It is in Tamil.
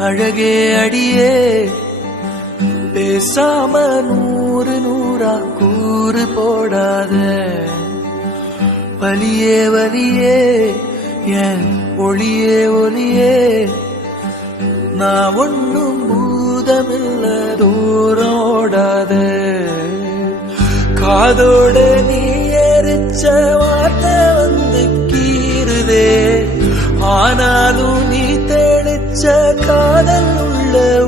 அழகே அடியே பேசாம நூறு நூறா கூறு போடாத வலியே வலியே என் ஒளியே ஒளியே நான் ஒன்னும் பூதமில்ல தூரம் ஓடாத காதோட நீ எரிச்ச வார்த்தை வந்து கீறுதே ஆனாலும் நீ தேடிச்ச காதல் உள்ள